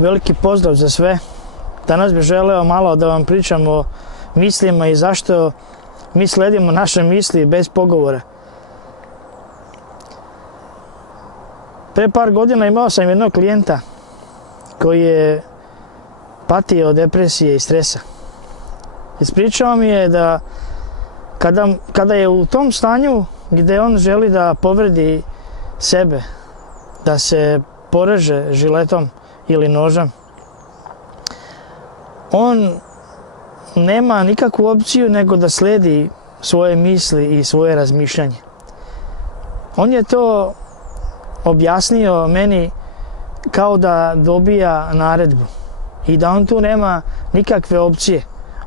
Veliki pozdrav za sve. Danas bih želeo malo da vam pričam o mislima i zašto mi sledimo naše misli bez pogovora. Pre par godina imao sam jednog klijenta koji je patio od depresije i stresa. Ispričao mi je da kada je u tom stanju gdje on želi da povredi sebe, da se poreže žiletom ili nožem, on nema nikakvu opciju nego da slijedi svoje misli i svoje razmišljanje. On je to objasnio meni kao da dobija naredbu i da on tu nema nikakve opcije.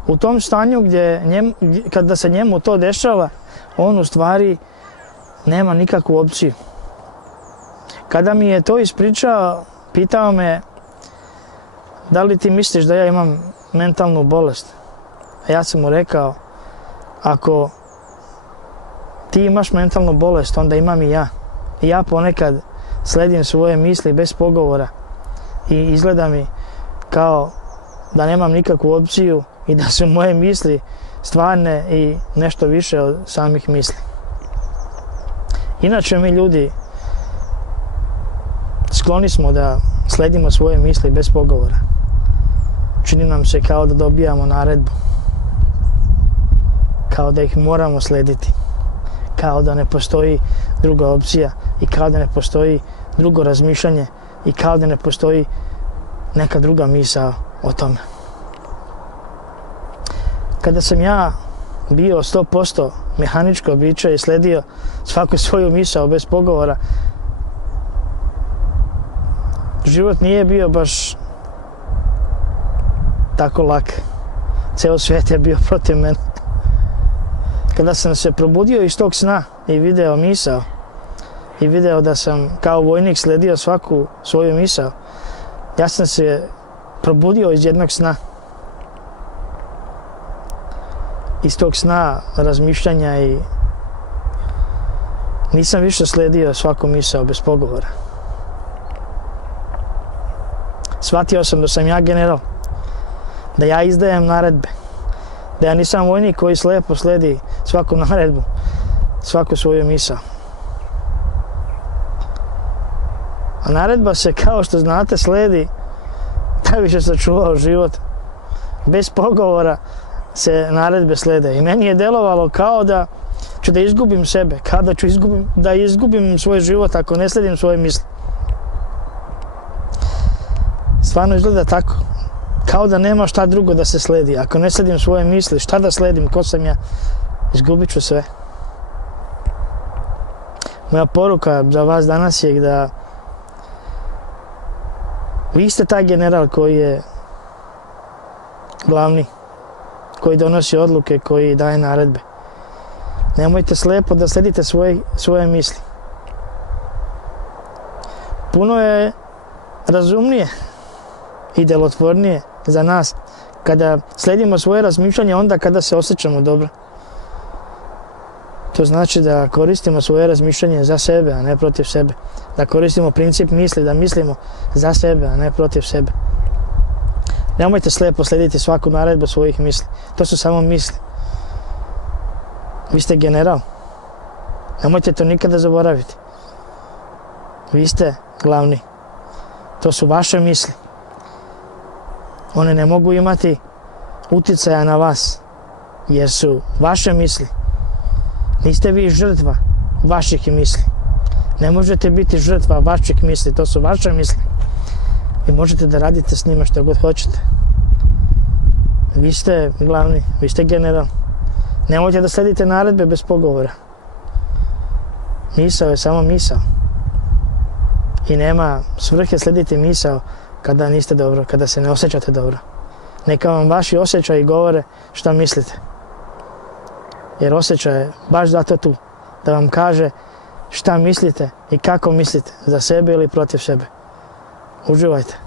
U tom stanju kada se njemu to dešava, on u stvari nema nikakvu opciju. Kada mi je to ispričao, pitao me da li ti misliš da ja imam mentalnu bolest. A ja sam mu rekao, ako ti imaš mentalnu bolest, onda imam i ja. I ja ponekad sledim svoje misli bez pogovora i izgleda mi kao da nemam nikakvu opciju i da su moje misli stvarne i nešto više od samih misli. Inače mi ljudi skloni smo da sledimo svoje misli bez pogovora. Čini nam se kao da dobijamo naredbu, kao da ih moramo slediti, kao da ne postoji druga opcija i kao da ne postoji drugo razmišljanje i kao da ne postoji neka druga misao o tome. Kada sam ja bio 100% mehaničko biće i sledio svaku svoju misao bez pogovora, život nije bio baš tako lak. Ceo svijet je bio protiv mene. Kada sam se probudio iz tog sna i video misao i video da sam kao vojnik sledio svaku svoju misao, ja sam se probudio iz jednog sna. Iz tog sna razmišljanja i nisam više sledio svaku misao bez pogovora. Shvatio sam da sam ja general, da ja izdajem naredbe, da ja nisam vojnik koji slepo sledi svaku naredbu, svaku svoju misao. A naredba se, kao što znate, sledi da bi se sačuvao život. Bez pogovora se naredbe slede. I meni je delovalo kao da ću da izgubim sebe, kao da izgubim svoj život ako ne sledim svoje misli. Stvarno izgleda tako. Kao da nema šta drugo da se sledi. Ako ne sledim svoje misli, šta da sledim, ko sam ja? Izgubit ću sve. Moja poruka za vas danas je da vi ste taj general koji je glavni, koji donosi odluke, koji daje naredbe. Nemojte slepo da sledite svoje misli. Puno je razumnije i delotvornije za nas kada sledimo svoje razmišljanje onda kada se osjećamo dobro. To znači da koristimo svoje razmišljanje za sebe, a ne protiv sebe. Da koristimo princip misli, da mislimo za sebe, a ne protiv sebe. Nemojte slepo slediti svaku naredbu svojih misli. To su samo misli. Vi ste general. Nemojte to nikada zaboraviti. Vi ste glavni. To su vaše misli. One ne mogu imati uticaja na vas, jer su vaše misli. Niste vi žrtva vaših misli. Ne možete biti žrtva vaših misli, to su vaše misli. Vi možete da radite s njima što god hoćete. Vi ste glavni, vi ste general. Nemojte da sledite naredbe bez pogovora. Misao je samo misao. I nema svrhe slediti misao kada niste dobro, kada se ne osjećate dobro. Neka vam vaši osjećaji govore šta mislite. Jer osjećaj je baš zato tu, da vam kaže šta mislite i kako mislite, za sebe ili protiv sebe. Uživajte.